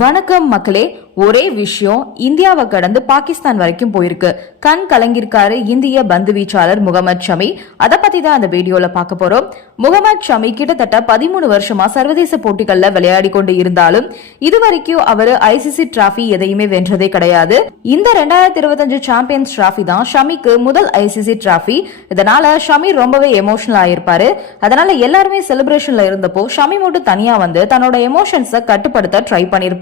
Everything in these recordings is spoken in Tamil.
வணக்கம் மக்களே ஒரே விஷயம் இந்தியாவை கடந்து பாகிஸ்தான் வரைக்கும் போயிருக்கு. கண் கலங்கிருக்காரு இந்திய பந்து வீச்சாளர் முகமது ஷமி. அதை பத்தி தான் அந்த வீடியோல பார்க்க போறோம். முகமது ஷமி கிட்டத்தட்ட பதிமூணு வருஷமா சர்வதேச போட்டிகள்ல விளையாடி கொண்டு இருந்தாலும் இது வரைக்கும் அவர் ஐசிசி டிராஃபி எதையுமே வென்றதே கிடையாது. இந்த ரெண்டாயிரத்தி இருபத்தஞ்சு சாம்பியன்ஸ் டிராஃபி தான் ஷமிக்கு முதல் ஐசிசி டிராஃபி இதனால ஷமி ரொம்பவே எமோஷனல் ஆயிருப்பாரு. அதனால எல்லாருமே செலிப்ரேஷன்ல இருந்தப்போ ஷமி மட்டும் தனியா வந்து தன்னோட எமோஷன்ஸை கட்டுப்படுத்த ட்ரை பண்ணிருப்பாரு.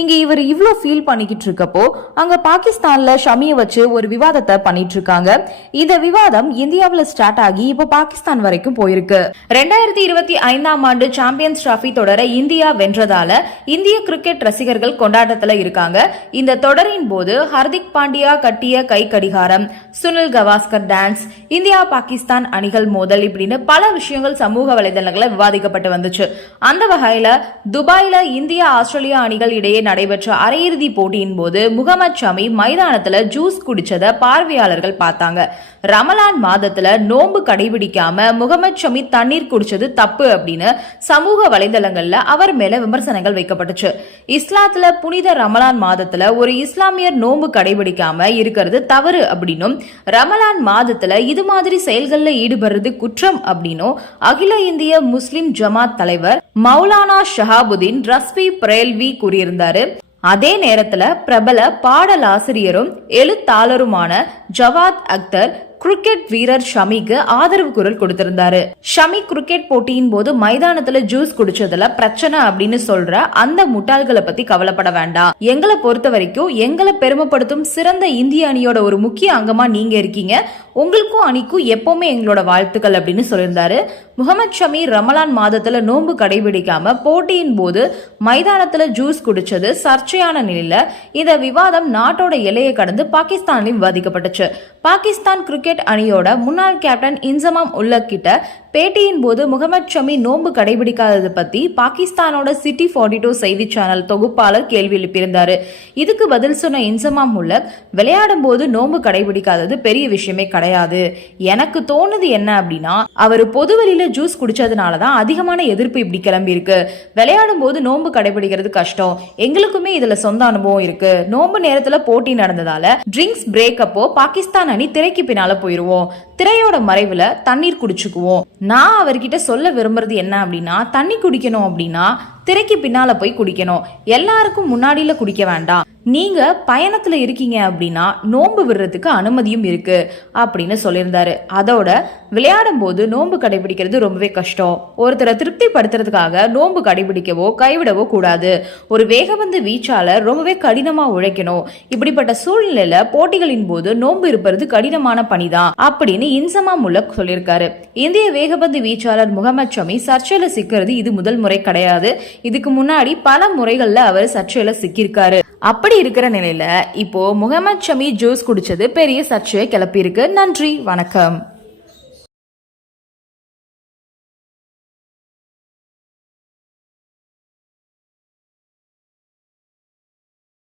இங்க இவர் இவ்ளோ ஃபீல் பண்ணிக்கிட்டு இருக்கப்போ அங்க பாகிஸ்தான்ல ஷமியை வச்சு ஒரு விவாதத்தை பண்ணிட்டு இருக்காங்க. இந்த விவாதம் இந்தியாவுல ஸ்டார்ட் ஆகி இப்ப பாகிஸ்தான் வரைக்கும் போயிருக்கு. ரெண்டாயிரத்தி இருபத்தி ஐந்தாம் ஆண்டு சாம்பியன்ஸ் டிராஃபி தொடர இந்தியா வென்றதால இந்திய கிரிக்கெட் ரசிகர்கள் கொண்டாட்டத்துல இருக்காங்க. இந்த தொடரின் போது ஹர்திக் பாண்டியா கட்டிய கை கடிகாரம் சுனில் கவாஸ்கர் டான்ஸ் இந்தியா பாகிஸ்தான் அணிகள் மோதல் இப்படின்னு பல விஷயங்கள் சமூக வலைதளங்களில் விவாதிக்கப்பட்டு வந்துச்சு. அந்த வகையில துபாயில இந்தியா ஆஸ்திரேலியா அணிகள் இடையே நடைபெற்ற அரையிறுதி போட்டியின் போது முகமது ஷமி மைதானத்துல ஜூஸ் குடிச்சத பார்வையாளர்கள் பார்த்தாங்க. ரமலான் மாதத்துல நோன்பு கடைபிடிக்காம முகமது ஷமி தண்ணீர் குடிச்சது தப்பு அப்படின்னு சமூக வலைதளங்கள்ல அவர் மேல விமர்சனங்கள் வைக்கப்பட்டுச்சு. இஸ்லாத்துல புனித ரமலான் மாதத்துல ஒரு இஸ்லாமியர் நோன்பு கடைபிடிக்காம இருக்கிறது தவறு அப்படின்னும் ரமலான் மாதத்துல இது மாதிரி செயல்கள்ல ஈடுபடுறது குற்றம் அப்படின்னும் அகில இந்திய முஸ்லிம் ஜமாத் தலைவர் மௌலானா ஷஹாபுதீன் ரஸ்பி பிரேல்வி கூறியிருந்தாரு. அதே நேரத்துல பிரபல பாடலாசிரியரும் எழுத்தாளருமான ஜவாத் அக்தர் கிரிக்கெட் வீரர் ஷமிக்கு ஆதரவு குரல் கொடுத்திருந்தாரு. ஷமி கிரிக்கெட் போட்டியின் போது மைதானத்துல ஜூஸ் குடிச்சதுல பிரச்சனை அப்படின்னு சொல்ற அந்த முட்டாள்களை பத்தி கவலைப்பட வேண்டாம். எங்களை பொறுத்த வரைக்கும் எங்களை பெருமைப்படுத்தும் சிறந்த இந்திய அணியோட ஒரு முக்கிய அங்கமா நீங்க இருக்கீங்க. உங்களுக்கும் அணிக்கும் எப்போவுமே எங்களோட வாழ்த்துக்கள் அப்படின்னு சொல்லியிருந்தாரு. முகமது ஷமி ரமலான் மாதத்தில் நோன்பு கடைபிடிக்காம போட்டியின் போது மைதானத்தில் ஜூஸ் குடிச்சது சர்ச்சையான நிலையில் இந்த விவாதம் நாட்டோட எல்லையை கடந்து பாகிஸ்தானிலும் விவாதிக்கப்பட்டுச்சு. பாகிஸ்தான் கிரிக்கெட் அணியோட முன்னாள் கேப்டன் இன்சமாம் உல்லக் கிட்ட பேட்டியின் போது முகமது ஷமி நோன்பு கடைபிடிக்காதது பத்தி பாகிஸ்தானோட சிட்டி ஃபார்ட்டி டூ செய்தி சேனல் தொகுப்பாளர் கேள்வி எழுப்பியிருந்தாரு. இதுக்கு பதில் சொன்ன இன்சமாம் உல்லக் விளையாடும் போது நோன்பு கடைபிடிக்காதது பெரிய விஷயமே கிடையாது எனக்கு தோணுது என்ன அப்படின்னா அவர் பொதுவெளியில ஜூஸ் குடிச்சதுனால தான் அதிகமான எதிர்ப்பு இப்படி கிளம்பி இருக்கு விளையாடும் போது நோன்பு கடைபிடிக்கிறது கஷ்டம். எங்களுக்குமே இதுல சொந்த அனுபவம் இருக்கு. நோன்பு நேரத்துல போட்டி நடந்ததால ட்ரிங்க்ஸ் பிரேக் அப்போ பாகிஸ்தான் அணி திரைக்கு பின்னால போயிருவோம். திரையோட மறைவுல தண்ணீர் குடிச்சுக்குவோம். நான் அவர்கிட்ட சொல்ல விரும்புறது என்ன அப்படின்னா தண்ணி குடிக்கணும் அப்படின்னா திரைக்கு பின்னால போய் குடிக்கணும். எல்லாருக்கும் முன்னாடியில குடிக்க வேண்டாம். நீங்க பயணத்துல இருக்கீங்க அப்படின்னா நோன்பு விடுறதுக்கு அனுமதியும் இருக்கு அப்படின்னு சொல்லியிருந்தாரு. அதோட விளையாடும் போது நோன்பு கடைபிடிக்கிறது ரொம்பவே கஷ்டம். ஒருத்தரை திருப்திப்படுத்துறதுக்காக நோன்பு கடைபிடிக்கவோ கைவிடவோ கூடாது. ஒரு வேகபந்து வீச்சாளர் ரொம்பவே கடினமா உழைக்கணும். இப்படிப்பட்ட சூழ்நிலையில போட்டிகளின் போது நோன்பு இருப்பது கடினமான பணிதான் அப்படின்னு இன்சமா முல்லக் சொல்லியிருக்காரு. இந்திய வேகபந்து வீச்சாளர் முகமது ஷமி சர்ச்சையில் சிக்கிறது இது முதல் முறை கிடையாது. இதுக்கு முன்னாடி பல முறைகளில் அவர் சர்ச்சையில் சிக்கியிருக்காரு. அப்படி அப்படி இருக்கிற நிலையில இப்போ முகமது ஷமி ஜூஸ் குடிச்சது பெரிய சர்ச்சையை கிளப்பியிருக்கு. நன்றி வணக்கம்.